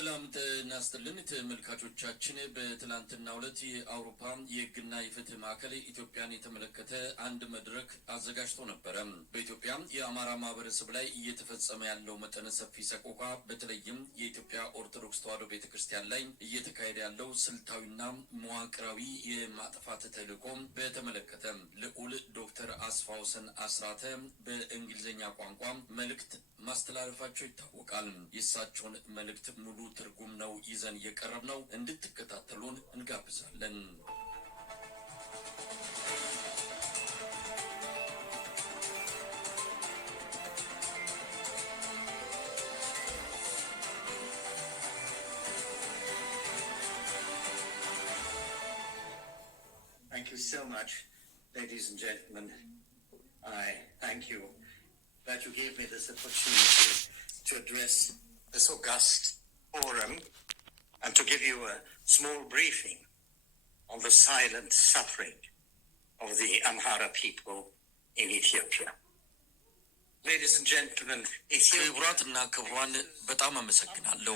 ሰላም ተናስተልን ተመልካቾቻችን በትላንትናው ዕለት የአውሮፓ የሕግና የፍትህ ማዕከል ኢትዮጵያን የተመለከተ አንድ መድረክ አዘጋጅቶ ነበር። በኢትዮጵያ የአማራ ማህበረሰብ ላይ እየተፈጸመ ያለው መጠነ ሰፊ ሰቆቃ በተለይም የኢትዮጵያ ኦርቶዶክስ ተዋሕዶ ቤተክርስቲያን ላይ እየተካሄደ ያለው ስልታዊና መዋቅራዊ የማጥፋት ተልዕኮ በተመለከተ ልዑል ዶክተር አስፋውሰን አስራተ በእንግሊዝኛ ቋንቋ መልእክት ማስተላለፋቸው ይታወቃል። የእሳቸውን መልእክት ሙሉ ትርጉም ነው ይዘን የቀረብነው፣ እንድትከታተሉን እንጋብዛለን። Thank you so much, ladies and gentlemen. I thank you that you gave me this opportunity to address this august forum and to give you a small briefing on the silent suffering of the Amhara people in Ethiopia. Ladies and gentlemen, ክቡራትና ክቡራን በጣም አመሰግናለሁ።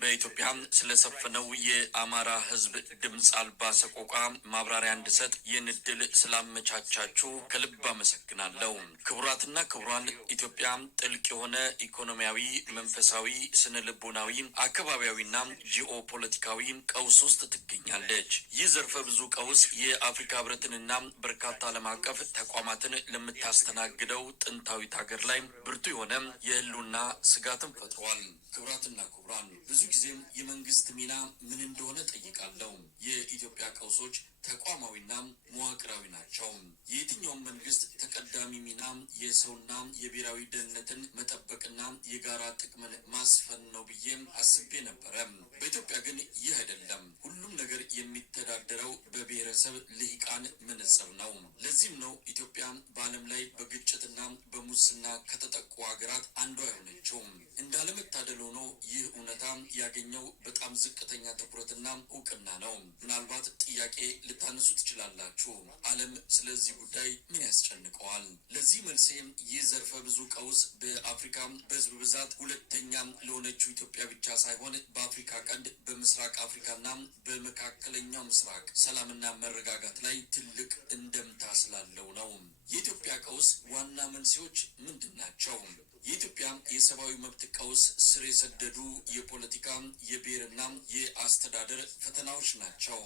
በኢትዮጵያ ስለሰፈነው የአማራ ሕዝብ ድምጽ አልባ ሰቆቃ ማብራሪያ እንድሰጥ ይህን ዕድል ስላመቻቻችሁ ከልብ አመሰግናለሁ። ክቡራትና ክቡራን፣ ኢትዮጵያ ጥልቅ የሆነ ኢኮኖሚያዊ፣ መንፈሳዊ፣ ስነ ልቦናዊ፣ አካባቢያዊና ጂኦፖለቲካዊ ቀውስ ውስጥ ትገኛለች። ይህ ዘርፈ ብዙ ቀውስ የአፍሪካ ሕብረትንና በርካታ ዓለም አቀፍ ተቋማትን ለምታስተናግደው ጥንታዊት ሀገር ላይ ብርቱ የሆነ የህልውና ስጋትን ፈጥሯል። ክቡራትና ክቡራን፣ ብዙ ጊዜም የመንግስት ሚና ምን እንደሆነ ጠይቃለሁ። የኢትዮጵያ ቀውሶች ተቋማዊና መዋቅራዊ ናቸው። የየትኛውም መንግስት ተቀዳሚ ሚና የሰውና የብሔራዊ ደህንነትን መጠበቅና የጋራ ጥቅምን ማስፈን ነው ብዬም አስቤ ነበረ። በኢትዮጵያ ግን ይህ አይደለም። ሁሉም ነገር የሚተዳደረው በብሔረሰብ ልሂቃን መነጽር ነው። ለዚህም ነው ኢትዮጵያ በዓለም ላይ በግጭትና በሙስና ከተጠቁ ሀገራት አንዷ የሆነችው። እንዳለመታደል ሆኖ ይህ እውነታ ያገኘው በጣም ዝቅተኛ ትኩረትና እውቅና ነው። ምናልባት ጥያቄ ልታነሱ ትችላላችሁ፣ ዓለም ስለዚህ ጉዳይ ምን ያስጨንቀዋል? ለዚህ መልሴ ይህ ዘርፈ ብዙ ቀውስ በአፍሪካ በህዝብ ብዛት ሁለተኛ ለሆነችው ኢትዮጵያ ብቻ ሳይሆን በአፍሪካ ቀንድ፣ በምስራቅ አፍሪካና በመካከለኛው ምስራቅ ሰላምና መረጋጋት ላይ ትልቅ እንደምታ ስላለው ነው። የኢትዮጵያ ቀውስ ዋና መንስኤዎች ምንድን ናቸው? የኢትዮጵያ የሰብአዊ መብት ቀውስ ስር የሰደዱ የፖለቲካ የብሔርና የአስተዳደር ፈተናዎች ናቸው።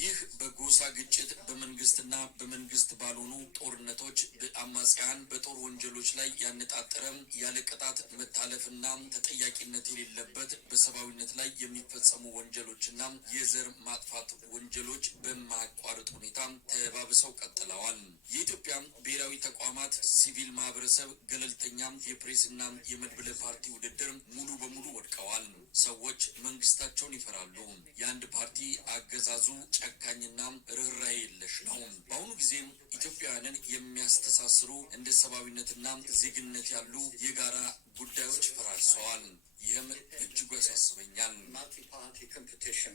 ይህ በጎሳ ግጭት፣ በመንግስትና በመንግስት ባልሆኑ ጦርነቶች፣ በአማጽያን በጦር ወንጀሎች ላይ ያነጣጠረ ያለ ቅጣት መታለፍና ተጠያቂነት የሌለበት በሰብአዊነት ላይ የሚፈጸሙ ወንጀሎችና የዘር ማጥፋት ወንጀሎች በማያቋርጥ ሁኔታ ተባብሰው ቀጥለዋል። የኢትዮጵያ ብሔራዊ ተቋማት፣ ሲቪል ማህበረሰብ፣ ገለልተኛ የፕሬስ እና የመድብለ ፓርቲ ውድድር ሙሉ በሙሉ ወድቀዋል። ሰዎች መንግስታቸውን ይፈራሉ። የአንድ ፓርቲ አገዛዙ ጨካኝና ርኅራኄ የለሽ ነው። በአሁኑ ጊዜም ኢትዮጵያውያንን የሚያስተሳስሩ እንደ ሰብአዊነትና ዜግነት ያሉ የጋራ ጉዳዮች ፈራርሰዋል። ይህም እጅጉ ያሳስበኛል። multi-party competition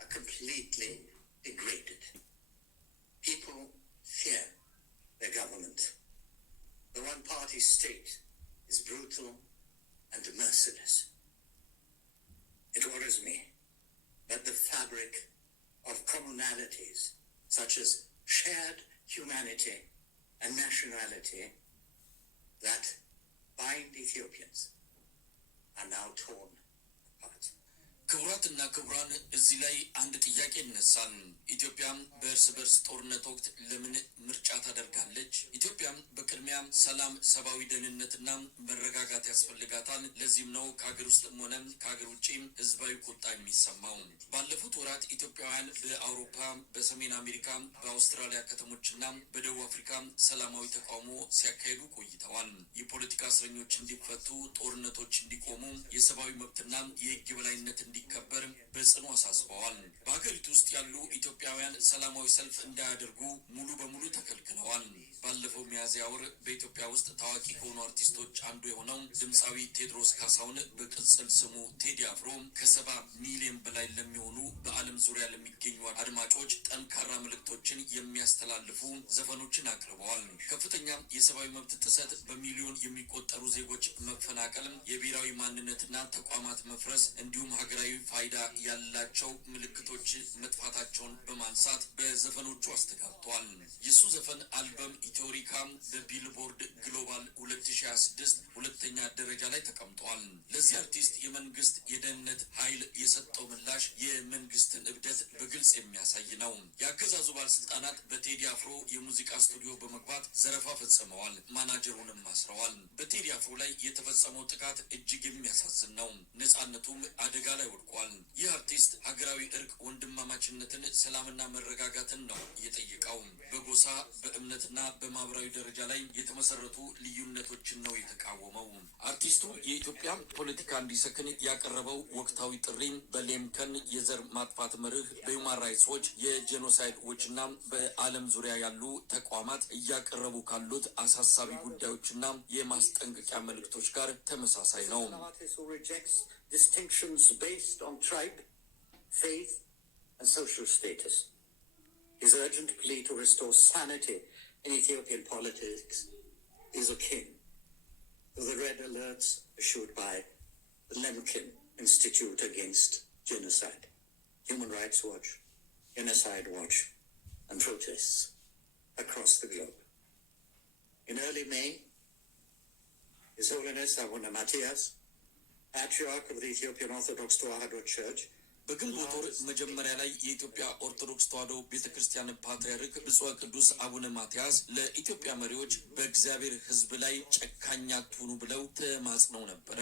are completely degraded. People fear their government. The one-party state is brutal and merciless. It worries me that the fabric of commonalities such as shared humanity and nationality that bind Ethiopians are now torn apart. ክቡራትና ክቡራን፣ እዚህ ላይ አንድ ጥያቄ ይነሳል። ኢትዮጵያም በእርስ በርስ ጦርነት ወቅት ለምን ምርጫ ታደርጋለች? ኢትዮጵያም በቅድሚያ ሰላም፣ ሰብአዊ ደህንነትና መረጋጋት ያስፈልጋታል። ለዚህም ነው ከሀገር ውስጥም ሆነ ከሀገር ውጭ ህዝባዊ ቁጣ የሚሰማው። ባለፉት ወራት ኢትዮጵያውያን በአውሮፓ፣ በሰሜን አሜሪካ፣ በአውስትራሊያ ከተሞችና በደቡብ አፍሪካ ሰላማዊ ተቃውሞ ሲያካሂዱ ቆይተዋል። የፖለቲካ እስረኞች እንዲፈቱ፣ ጦርነቶች እንዲቆሙ፣ የሰብአዊ መብትና የህግ የበላይነት እንዲከበር በጽኑ አሳስበዋል። በሀገሪቱ ውስጥ ያሉ ኢትዮጵያውያን ሰላማዊ ሰልፍ እንዳያደርጉ ሙሉ በሙሉ ተከልክለዋል። ባለፈው ሚያዝያ ወር በኢትዮጵያ ውስጥ ታዋቂ ከሆኑ አርቲስቶች አንዱ የሆነው ድምፃዊ ቴዎድሮስ ካሳሁን በቅጽል ስሙ ቴዲ አፍሮ ከ70 ሚሊዮን በላይ ለሚሆኑ በዓለም ዙሪያ ለሚገኙ አድማጮች ጠንካራ መልእክቶችን የሚያስተላልፉ ዘፈኖችን አቅርበዋል። ከፍተኛ የሰብአዊ መብት ጥሰት፣ በሚሊዮን የሚቆጠሩ ዜጎች መፈናቀል፣ የብሔራዊ ማንነትና ተቋማት መፍረስ እንዲሁም ሀገራዊ ፋይዳ ያላቸው ምልክቶች መጥፋታቸውን በማንሳት በዘፈኖቹ አስተጋብተዋል። የሱ ዘፈን አልበም ኢትዮሪካ በቢልቦርድ ግሎባል 2026 ሁለተኛ ደረጃ ላይ ተቀምጧል። ለዚህ አርቲስት የመንግስት የደህንነት ኃይል የሰጠው ምላሽ የመንግስትን እብደት በግልጽ የሚያሳይ ነው። የአገዛዙ ባለስልጣናት በቴዲ አፍሮ የሙዚቃ ስቱዲዮ በመግባት ዘረፋ ፈጽመዋል፣ ማናጀሩንም አስረዋል። በቴዲ አፍሮ ላይ የተፈጸመው ጥቃት እጅግ የሚያሳዝን ነው። ነጻነቱም አደጋ ላይ ወድቋል። ይህ አርቲስት ሀገራዊ እርቅ፣ ወንድማማችነትን፣ ሰላምና መረጋጋትን ነው የጠየቀው። በጎሳ በእምነትና በማህበራዊ ደረጃ ላይ የተመሰረቱ ልዩነቶችን ነው የተቃወመው። አርቲስቱ የኢትዮጵያ ፖለቲካ እንዲሰክን ያቀረበው ወቅታዊ ጥሪ በሌምከን የዘር ማጥፋት መርህ በሁማን ራይትስ ዎች የጄኖሳይድ ዎችና በዓለም ዙሪያ ያሉ ተቋማት እያቀረቡ ካሉት አሳሳቢ ጉዳዮችና የማስጠንቀቂያ መልእክቶች ጋር ተመሳሳይ ነው። Distinctions based on tribe, faith, and social status. His urgent plea to restore sanity in Ethiopian politics is akin to the red alerts issued by the Lemkin Institute Against Genocide, Human Rights Watch, Genocide Watch, and protests across the globe. In early May, His Holiness Abuna Matthias, Patriarch of the Ethiopian Orthodox Tewahedo Church, በግንቦት ወር መጀመሪያ ላይ የኢትዮጵያ ኦርቶዶክስ ተዋሕዶ ቤተክርስቲያን ፓትርያርክ ብፁዕ ቅዱስ አቡነ ማትያስ ለኢትዮጵያ መሪዎች በእግዚአብሔር ሕዝብ ላይ ጨካኝ አትሁኑ ብለው ተማጽነው ነበረ።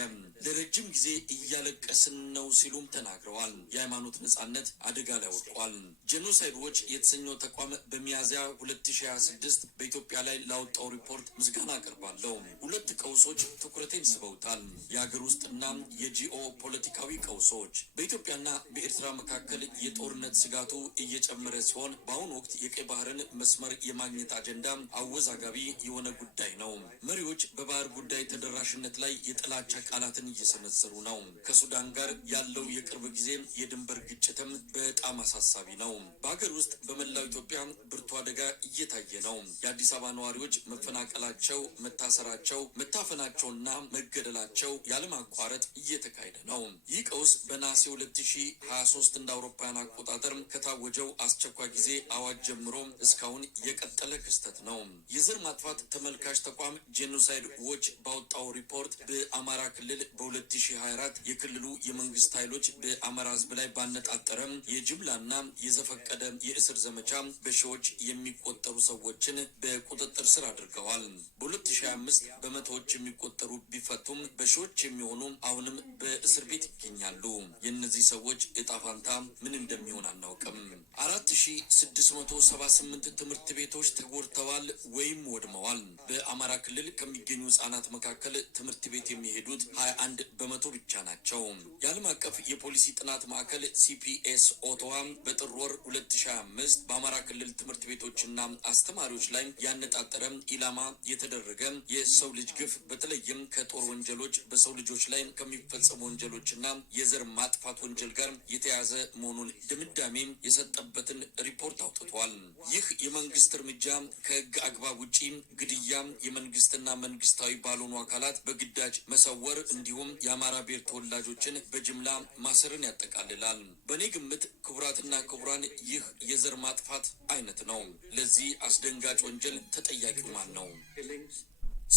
ለረጅም ጊዜ እያለቀስን ነው ሲሉም ተናግረዋል። የሃይማኖት ነጻነት አደጋ ላይ ወድቋል። ጄኖሳይድ ዎች የተሰኘው ተቋም በሚያዝያ 2026 በኢትዮጵያ ላይ ላወጣው ሪፖርት ምስጋና አቀርባለሁ። ሁለት ቀውሶች ትኩረቴን ስበውታል። የሀገር ውስጥና የጂኦ ፖለቲካዊ ቀውሶች በኢትዮጵያና በኤርትራ መካከል የጦርነት ስጋቱ እየጨመረ ሲሆን በአሁኑ ወቅት የቀይ ባህርን መስመር የማግኘት አጀንዳ አወዛጋቢ የሆነ ጉዳይ ነው። መሪዎች በባህር ጉዳይ ተደራሽነት ላይ የጥላቻ ቃላትን እየሰነዘሩ ነው። ከሱዳን ጋር ያለው የቅርብ ጊዜ የድንበር ግጭትም በጣም አሳሳቢ ነው። በሀገር ውስጥ በመላው ኢትዮጵያ ብርቱ አደጋ እየታየ ነው። የአዲስ አበባ ነዋሪዎች መፈናቀላቸው፣ መታሰራቸው፣ መታፈናቸውና መገደላቸው ያለማቋረጥ እየተካሄደ ነው። ይህ ቀውስ በነሐሴ 2023 እንደ አውሮፓውያን አቆጣጠር ከታወጀው አስቸኳይ ጊዜ አዋጅ ጀምሮ እስካሁን የቀጠለ ክስተት ነው። የዘር ማጥፋት ተመልካች ተቋም ጄኖሳይድ ዎች ባወጣው ሪፖርት በአማራ ክልል በ2024 የክልሉ የመንግስት ኃይሎች በአማራ ሕዝብ ላይ ባነጣጠረ የጅምላና የዘፈቀደ የእስር ዘመቻ በሺዎች የሚቆጠሩ ሰዎችን በቁጥጥር ስር አድርገዋል። በ2025 በመቶዎች የሚቆጠሩ ቢፈቱም በሺዎች የሚሆኑ አሁንም በእስር ቤት ይገኛሉ። የእነዚህ ሰዎች እጣ ፋንታ ምን እንደሚሆን አናውቅም። 4678 ትምህርት ቤቶች ተጎድተዋል ወይም ወድመዋል። በአማራ ክልል ከሚገኙ ህጻናት መካከል ትምህርት ቤት የሚሄዱት 21 በመቶ ብቻ ናቸው። የዓለም አቀፍ የፖሊሲ ጥናት ማዕከል ሲፒኤስ ኦቶዋ በጥር ወር 2025 በአማራ ክልል ትምህርት ቤቶችና አስተማሪዎች ላይ ያነጣጠረ ኢላማ የተደረገ የሰው ልጅ ግፍ በተለይም ከጦር ወንጀሎች፣ በሰው ልጆች ላይ ከሚፈጸሙ ወንጀሎችና የዘር ማጥፋት ወንጀል ጋር የተያዘ መሆኑን ድምዳሜ የሰጠበትን ሪፖርት አውጥቷል። ይህ የመንግስት እርምጃ ከህግ አግባብ ውጪ ግድያ፣ የመንግስትና መንግስታዊ ባልሆኑ አካላት በግዳጅ መሰወር እንዲሁም የአማራ ብሔር ተወላጆችን በጅምላ ማሰርን ያጠቃልላል። በእኔ ግምት ክቡራትና ክቡራን፣ ይህ የዘር ማጥፋት አይነት ነው። ለዚህ አስደንጋጭ ወንጀል ተጠያቂው ማን ነው?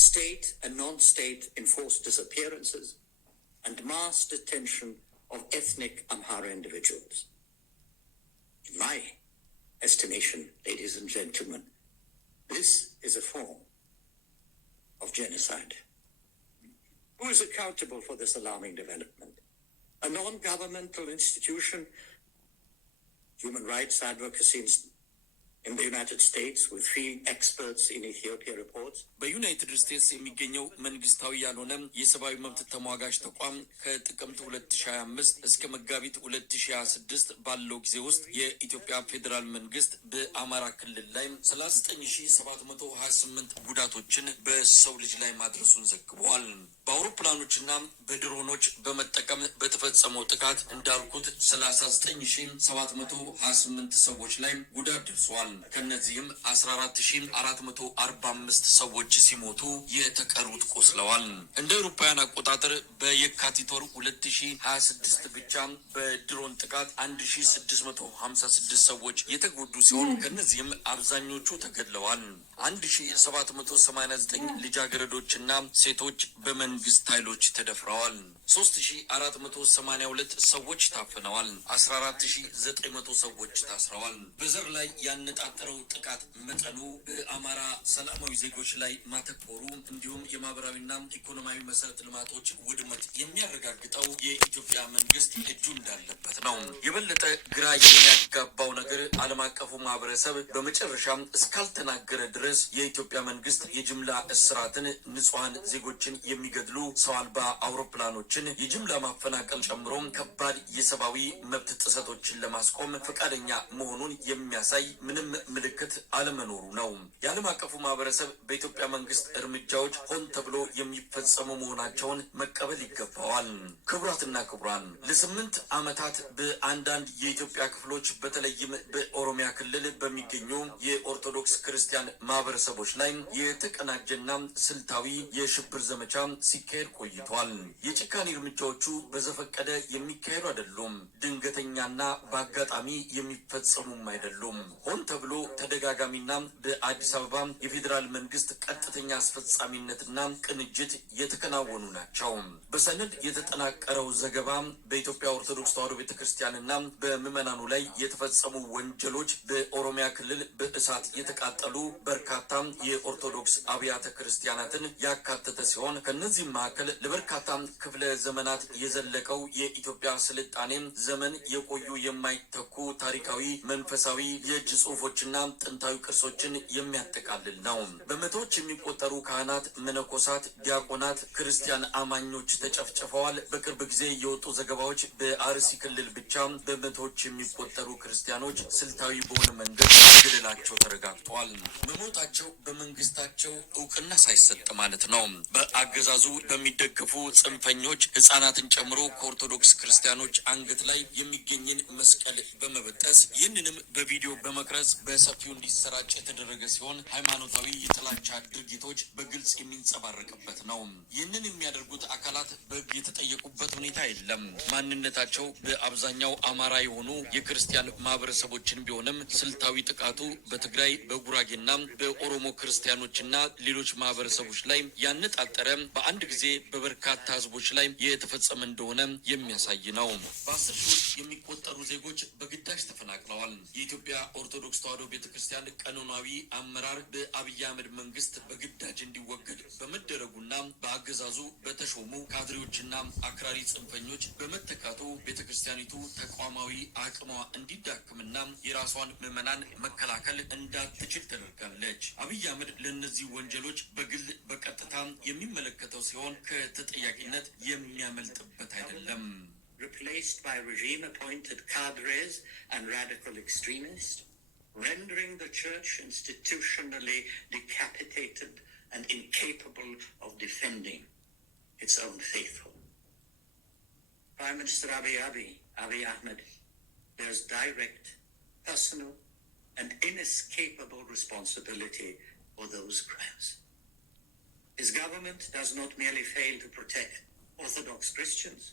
State and non-state enforced disappearances and mass detention of ethnic Amhara individuals. In my estimation, ladies and gentlemen, this is a form of genocide. Who is accountable for this alarming development? A non-governmental institution, human rights advocacy in the United States with field experts in Ethiopia reports. በዩናይትድ ስቴትስ የሚገኘው መንግስታዊ ያልሆነ የሰብአዊ መብት ተሟጋች ተቋም ከጥቅምት 2025 እስከ መጋቢት 2026 ባለው ጊዜ ውስጥ የኢትዮጵያ ፌዴራል መንግስት በአማራ ክልል ላይ 39728 ጉዳቶችን በሰው ልጅ ላይ ማድረሱን ዘግቧል። በአውሮፕላኖችና በድሮኖች በመጠቀም በተፈጸመው ጥቃት እንዳልኩት 39728 ሰዎች ላይ ጉዳት ደርሷል። ከነዚህም 14445 ሰዎች ሲሞቱ የተቀሩት ቆስለዋል። እንደ አውሮፓውያን አቆጣጠር በየካቲት ወር 2026 ብቻ በድሮን ጥቃት 1656 ሰዎች የተጎዱ ሲሆን ከነዚህም አብዛኞቹ ተገድለዋል። 1789 ልጃገረዶችና ሴቶች በመንግስት ኃይሎች ተደፍረዋል። 3482 ሰዎች ታፍነዋል። 14900 ሰዎች ታስረዋል። በዘር ላይ ያነጣጠረው ጥቃት መጠኑ በአማራ ሰላማዊ ዜጎች ላይ ማተኮሩ እንዲሁም የማህበራዊና ኢኮኖሚያዊ መሰረተ ልማቶች ውድመት የሚያረጋግጠው የኢትዮጵያ መንግስት እጁ እንዳለበት ነው። የበለጠ ግራ የሚያጋባው ነገር ዓለም አቀፉ ማህበረሰብ በመጨረሻም እስካልተናገረ ድረስ የኢትዮጵያ መንግስት የጅምላ እስራትን፣ ንጹሐን ዜጎችን የሚገድሉ ሰው አልባ አውሮፕላኖችን የጅምላ ማፈናቀል ጨምሮ ከባድ የሰብአዊ መብት ጥሰቶችን ለማስቆም ፈቃደኛ መሆኑን የሚያሳይ ምንም ምልክት አለመኖሩ ነው። የዓለም አቀፉ ማህበረሰብ በኢትዮጵያ መንግስት እርምጃዎች ሆን ተብሎ የሚፈጸሙ መሆናቸውን መቀበል ይገባዋል። ክቡራትና ክቡራን፣ ለ8 ዓመታት በአንዳንድ የኢትዮጵያ ክፍሎች በተለይም በኦሮሚያ ክልል በሚገኙ የኦርቶዶክስ ክርስቲያን ማህበረሰቦች ላይ የተቀናጀና ስልታዊ የሽብር ዘመቻ ሲካሄድ ቆይቷል። የጭካኔ እርምጃዎቹ በዘፈቀደ የሚካሄዱ አይደሉም። ድንገተኛና በአጋጣሚ የሚፈጸሙም አይደሉም። ሆን ተብሎ ተደጋጋሚና በአዲስ አበባ የፌዴራል መንግስት ቀጥተኛ አስፈጻሚነትና ቅንጅት የተከናወኑ ናቸው። በሰነድ የተጠናቀረው ዘገባ በኢትዮጵያ ኦርቶዶክስ ተዋሕዶ ቤተክርስቲያንና በምዕመናኑ ላይ የተፈጸሙ ወንጀሎች በኦሮሚያ ክልል በእሳት የተቃጠሉ በርካታ የኦርቶዶክስ አብያተ ክርስቲያናትን ያካተተ ሲሆን ከነዚህም መካከል ለበርካታ ክፍለ ዘመናት የዘለቀው የኢትዮጵያ ስልጣኔ ዘመን የቆዩ የማይተኩ ታሪካዊ፣ መንፈሳዊ የእጅ ጽሑፎችና ጥንታዊ ቅርሶችን የሚያጠቃልል ነው። በመቶዎች የሚቆጠሩ ካህናት፣ መነኮሳት፣ ዲያቆናት፣ ክርስቲያን አማኞች ተጨፍጭፈዋል። በቅርብ ጊዜ የወጡ ዘገባዎች በአርሲ ክልል ብቻ በመቶዎች የሚቆጠሩ ክርስቲያኖች ስልታዊ በሆነ መንገድ መገደላቸው ተረጋግጧል። መሞታቸው በመንግስታቸው እውቅና ሳይሰጥ ማለት ነው። በአገዛዙ በሚደገፉ ጽንፈኞች ህጻናትን ጨምሮ ከኦርቶዶክስ ክርስቲያኖች አንገት ላይ የሚገኝን መስቀል በመበጠስ ይህንንም በቪዲዮ በመቅረጽ በሰፊው እንዲሰራጭ የተደረገ ሲሆን ሃይማኖታዊ የጥላቻ ድርጊቶች በግልጽ የሚንጸባረቅበት ነው። ይህንን የሚያደርጉት አካላት በህግ የተጠየቁበት ሁኔታ የለም። ማንነታቸው በአብዛኛው አማራ የሆኑ የክርስቲያን ማህበረሰቦችን ቢሆንም ስልታዊ ጥቃቱ በትግራይ፣ በጉራጌና በኦሮሞ ክርስቲያኖችና ሌሎች ማህበረሰቦች ላይ ያነጣጠረ በአንድ ጊዜ በበርካታ ህዝቦች ላይ የተፈጸመ እንደሆነ የሚያሳይ ነው። በ10 ሺዎች የሚቆጠሩ ዜጎች በግዳጅ ተፈናቅለዋል። የኢትዮጵያ ኦርቶዶክስ ተዋሕዶ ቤተክርስቲያን ቀኖናዊ አመራር በአብይ አህመድ መንግስት በግዳጅ እንዲወገድ በመደረጉና በአገዛዙ በተሾሙ ካድሬዎችና አክራሪ ጽንፈኞች በመተካቱ ቤተክርስቲያኒቱ ተቋማዊ አቅሟ እንዲዳክምና የራሷን ምዕመናን መከላከል እንዳትችል ተደርጋለች። አብይ አህመድ ለእነዚህ ወንጀሎች በግል በቀጥታ የሚመለከተው ሲሆን ከተጠያቂነት የሚያመልጥበት አይደለም። Replaced by regime-appointed cadres and radical extremists, rendering the church institutionally decapitated and incapable of defending its own faithful. Prime Minister Abiy Ahmed bears direct, personal, and inescapable responsibility for those crimes. His government does not merely fail to protect Orthodox Christians,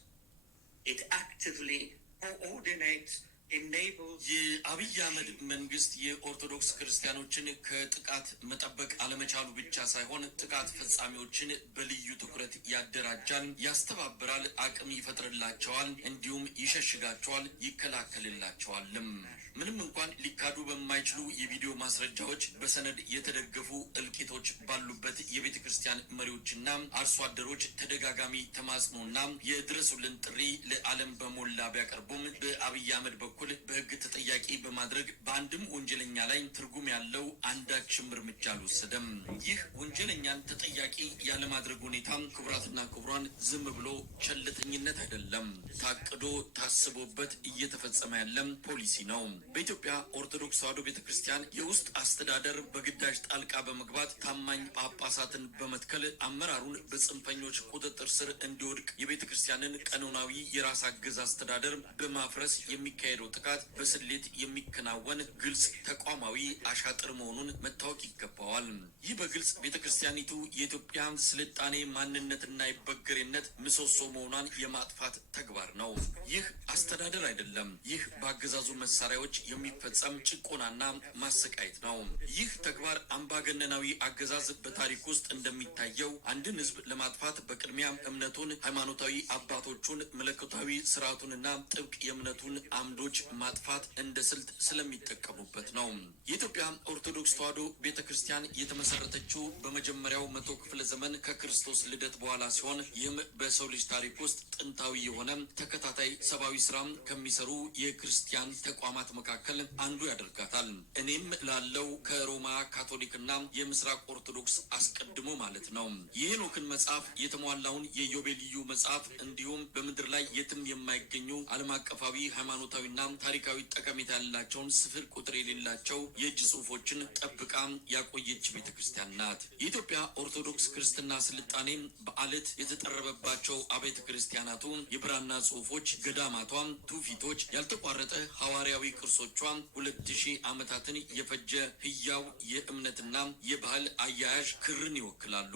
it actively coordinates, enables. የአብይ አህመድ መንግስት የኦርቶዶክስ ክርስቲያኖችን ከጥቃት መጠበቅ አለመቻሉ ብቻ ሳይሆን ጥቃት ፈጻሚዎችን በልዩ ትኩረት ያደራጃል፣ ያስተባብራል፣ አቅም ይፈጥርላቸዋል፣ እንዲሁም ይሸሽጋቸዋል፣ ይከላከልላቸዋልም። ምንም እንኳን ሊካዱ በማይችሉ የቪዲዮ ማስረጃዎች በሰነድ የተደገፉ እልቂቶች ባሉበት የቤተ ክርስቲያን መሪዎችና አርሶ አደሮች ተደጋጋሚ ተማጽኖና የድረሱልን ጥሪ ለዓለም በሞላ ቢያቀርቡም በአብይ አህመድ በኩል በኩል በህግ ተጠያቂ በማድረግ በአንድም ወንጀለኛ ላይ ትርጉም ያለው አንዳችም እርምጃ አልወሰደም። ይህ ወንጀለኛን ተጠያቂ ያለማድረግ ሁኔታ ክቡራትና ክቡራን ዝም ብሎ ቸልተኝነት አይደለም፣ ታቅዶ ታስቦበት እየተፈጸመ ያለም ፖሊሲ ነው። በኢትዮጵያ ኦርቶዶክስ ተዋሕዶ ቤተክርስቲያን የውስጥ አስተዳደር በግዳጅ ጣልቃ በመግባት ታማኝ ጳጳሳትን በመትከል አመራሩን በጽንፈኞች ቁጥጥር ስር እንዲወድቅ የቤተክርስቲያንን ቀኖናዊ የራስ አገዝ አስተዳደር በማፍረስ የሚካሄደው ጥቃት በስሌት የሚከናወን ግልጽ ተቋማዊ አሻጥር መሆኑን መታወቅ ይገባዋል። ይህ በግልጽ ቤተክርስቲያኒቱ የኢትዮጵያ ስልጣኔ ማንነትና የበገሬነት ምሰሶ መሆኗን የማጥፋት ተግባር ነው። ይህ አስተዳደር አይደለም። ይህ በአገዛዙ መሳሪያዎች የሚፈጸም ጭቆናና ማሰቃየት ነው። ይህ ተግባር አምባገነናዊ አገዛዝ በታሪክ ውስጥ እንደሚታየው አንድን ህዝብ ለማጥፋት በቅድሚያ እምነቱን፣ ሃይማኖታዊ አባቶቹን፣ መለኮታዊ ስርዓቱንና ጥብቅ የእምነቱን አምዶች ማጥፋት እንደ ስልት ስለሚጠቀሙበት ነው። የኢትዮጵያ ኦርቶዶክስ ተዋሕዶ ቤተክርስቲያን የተመሰረተችው በመጀመሪያው 100 ክፍለ ዘመን ከክርስቶስ ልደት በኋላ ሲሆን ይህም በሰው ልጅ ታሪክ ውስጥ ጥንታዊ የሆነ ተከታታይ ሰብአዊ ስራ ከሚሰሩ የክርስቲያን ተቋማት መካከል አንዱ ያደርጋታል። እኔም ላለው ከሮማ ካቶሊክና የምስራቅ ኦርቶዶክስ አስቀድሞ ማለት ነው። የሄኖክን መጽሐፍ፣ የተሟላውን የኢዮቤልዩ መጽሐፍ እንዲሁም በምድር ላይ የትም የማይገኙ ዓለም አቀፋዊ ሃይማኖታዊና ታሪካዊ ጠቀሜታ ያላቸውን ስፍር ቁጥር የሌላቸው የእጅ ጽሑፎችን ጠብቃ ያቆየች ቤተክርስቲያን ናት። የኢትዮጵያ ኦርቶዶክስ ክርስትና ስልጣኔ በአለት የተጠረበባቸው አብያተ ክርስቲያናቱ የብራና ጽሑፎች፣ ገዳማቷ፣ ትውፊቶች፣ ያልተቋረጠ ሐዋርያዊ ቅርሶቿ 2000 ዓመታትን የፈጀ ህያው የእምነትና የባህል አያያዥ ክርን ይወክላሉ።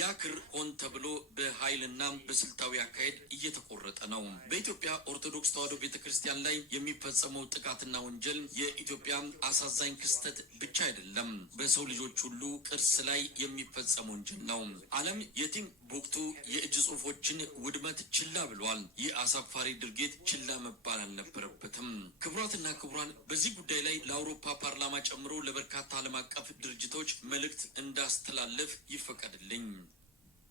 ያ ክር ሆን ተብሎ በኃይልና በስልታዊ አካሄድ እየተቆረጠ ነው። በኢትዮጵያ ኦርቶዶክስ ተዋሕዶ ቤተክርስቲያን ላይ የሚፈጸመው ጥቃትና ወንጀል የኢትዮጵያ አሳዛኝ ክስተት ብቻ አይደለም፣ በሰው ልጆች ሁሉ ቅርስ ላይ የሚፈጸም ወንጀል ነው። ዓለም የቲም ቦክቱ የእጅ ጽሑፎችን ውድመት ችላ ብሏል። ይህ አሳፋሪ ድርጊት ችላ መባል አልነበረበትም። ክቡራትና ክቡራን፣ በዚህ ጉዳይ ላይ ለአውሮፓ ፓርላማ ጨምሮ ለበርካታ ዓለም አቀፍ ድርጅቶች መልእክት እንዳስተላለፍ ይፈቀድልኝ።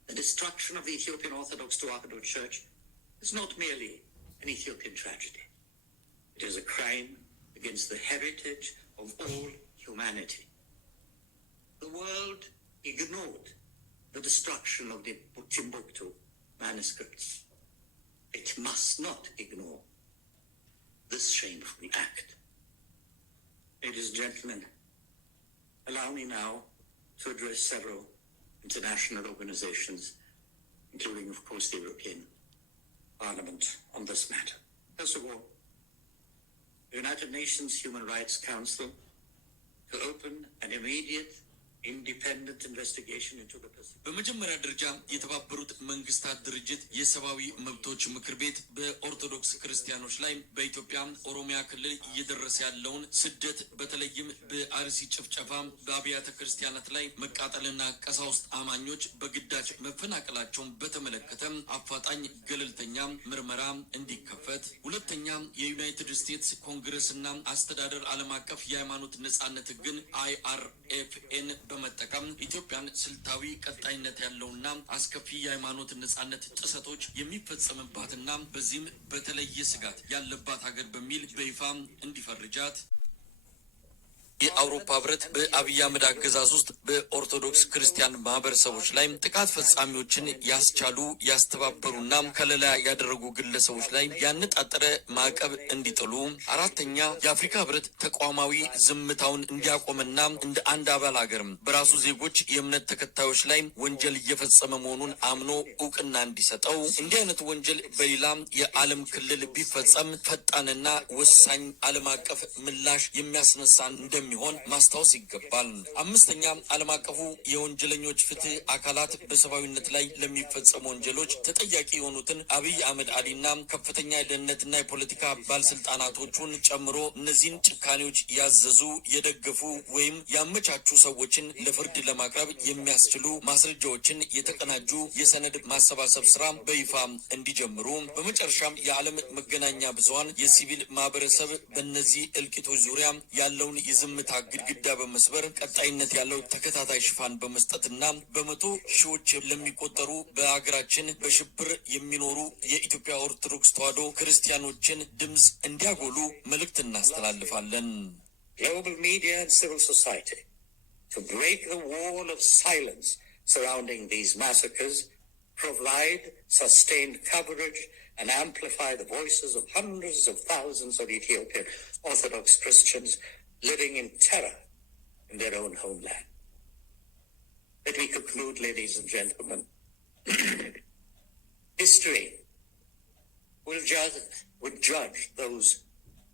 The destruction of the Ethiopian Orthodox Tewahedo Church is not merely an Ethiopian tragedy. It is a crime against the heritage of all humanity. The world ignored the destruction of the Timbuktu manuscripts. It must not ignore this shameful act. Ladies and gentlemen, allow me now to address several international organizations, including, of course, the European Parliament on this matter. First of all, the United Nations Human Rights Council to open an immediate independent investigation into the Pacific. በመጀመሪያ ደረጃ የተባበሩት መንግስታት ድርጅት የሰብአዊ መብቶች ምክር ቤት በኦርቶዶክስ ክርስቲያኖች ላይ በኢትዮጵያ ኦሮሚያ ክልል እየደረሰ ያለውን ስደት፣ በተለይም በአርሲ ጭፍጨፋ፣ በአብያተ ክርስቲያናት ላይ መቃጠልና ቀሳውስት አማኞች በግዳጅ መፈናቀላቸውን በተመለከተ አፋጣኝ ገለልተኛ ምርመራ እንዲከፈት። ሁለተኛ፣ የዩናይትድ ስቴትስ ኮንግረስና አስተዳደር ዓለም አቀፍ የሃይማኖት ነጻነት ህግን IRFN በመጠቀም ኢትዮጵያን ስልታዊ ቀጣይነት ያለውና አስከፊ የሃይማኖት ነጻነት ጥሰቶች የሚፈጸምባትና በዚህም በተለየ ስጋት ያለባት ሀገር በሚል በይፋ እንዲፈርጃት። የአውሮፓ ህብረት በአብይ አህመድ አገዛዝ ውስጥ በኦርቶዶክስ ክርስቲያን ማህበረሰቦች ላይ ጥቃት ፈጻሚዎችን ያስቻሉ ያስተባበሩና ከለላ ያደረጉ ግለሰቦች ላይ ያነጣጠረ ማዕቀብ እንዲጥሉ። አራተኛ የአፍሪካ ህብረት ተቋማዊ ዝምታውን እንዲያቆምና እንደ አንድ አባል ሀገርም በራሱ ዜጎች የእምነት ተከታዮች ላይ ወንጀል እየፈጸመ መሆኑን አምኖ እውቅና እንዲሰጠው። እንዲህ አይነት ወንጀል በሌላ የዓለም ክልል ቢፈጸም ፈጣንና ወሳኝ ዓለም አቀፍ ምላሽ የሚያስነሳ እንደሚሆን ማስታወስ ይገባል። አምስተኛ ዓለም አቀፉ የወንጀለኞች ፍትህ አካላት በሰብአዊነት ላይ ለሚፈጸሙ ወንጀሎች ተጠያቂ የሆኑትን አብይ አህመድ አሊና ከፍተኛ የደህንነትና የፖለቲካ ባለስልጣናቶቹን ጨምሮ እነዚህን ጭካኔዎች ያዘዙ፣ የደገፉ ወይም ያመቻቹ ሰዎችን ለፍርድ ለማቅረብ የሚያስችሉ ማስረጃዎችን የተቀናጁ የሰነድ ማሰባሰብ ስራ በይፋ እንዲጀምሩ። በመጨረሻም የዓለም መገናኛ ብዙሃን የሲቪል ማህበረሰብ በእነዚህ እልቂቶች ዙሪያ ያለውን የዝምታ ግድግዳ በመስበር ቀጣይነት ያለው ተከታታይ ሽፋን በመስጠትና በመቶ ሺዎች ለሚቆጠሩ በሀገራችን በሽብር የሚኖሩ የኢትዮጵያ ኦርቶዶክስ ተዋሕዶ ክርስቲያኖችን ድምፅ እንዲያጎሉ መልእክት እናስተላልፋለን። Global media and civil society to break the wall of silence surrounding these massacres, provide sustained coverage and amplify the voices of hundreds of thousands of Ethiopian Orthodox Christians living in terror in their own homeland. Let me conclude, ladies and gentlemen. History will judge those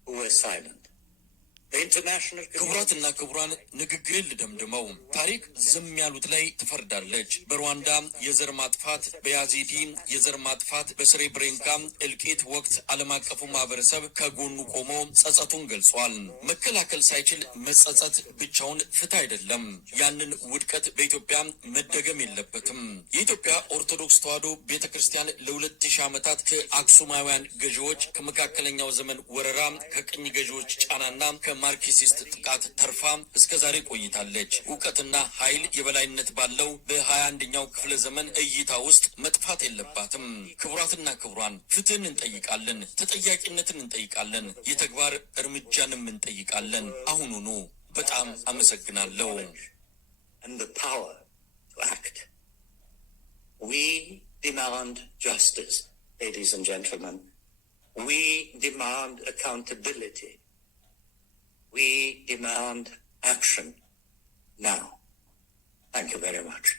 who were silent. ክቡራትና ክቡራን ንግግሬን ልደምድመው። ታሪክ ዝም ያሉት ላይ ትፈርዳለች። በሩዋንዳ የዘር ማጥፋት፣ በያዚዲ የዘር ማጥፋት፣ በስሬብሬንካ እልቂት ወቅት ዓለም አቀፉ ማህበረሰብ ከጎኑ ቆሞ ጸጸቱን ገልጿል። መከላከል ሳይችል መጸጸት ብቻውን ፍትህ አይደለም። ያንን ውድቀት በኢትዮጵያ መደገም የለበትም። የኢትዮጵያ ኦርቶዶክስ ተዋሕዶ ቤተ ክርስቲያን ለ2000 ዓመታት ከአክሱማውያን ገዢዎች፣ ከመካከለኛው ዘመን ወረራ፣ ከቅኝ ገዢዎች ጫናና ማርክሲስት ጥቃት ተርፋ እስከ ዛሬ ቆይታለች። እውቀትና ኃይል የበላይነት ባለው በ21ኛው ክፍለ ዘመን እይታ ውስጥ መጥፋት የለባትም። ክቡራትና ክቡራን ፍትህን እንጠይቃለን፣ ተጠያቂነትን እንጠይቃለን፣ የተግባር እርምጃንም እንጠይቃለን። አሁኑኑ በጣም አመሰግናለሁ። And the power to act. We demand justice, ladies and gentlemen. We demand accountability. We demand action now. Thank you very much.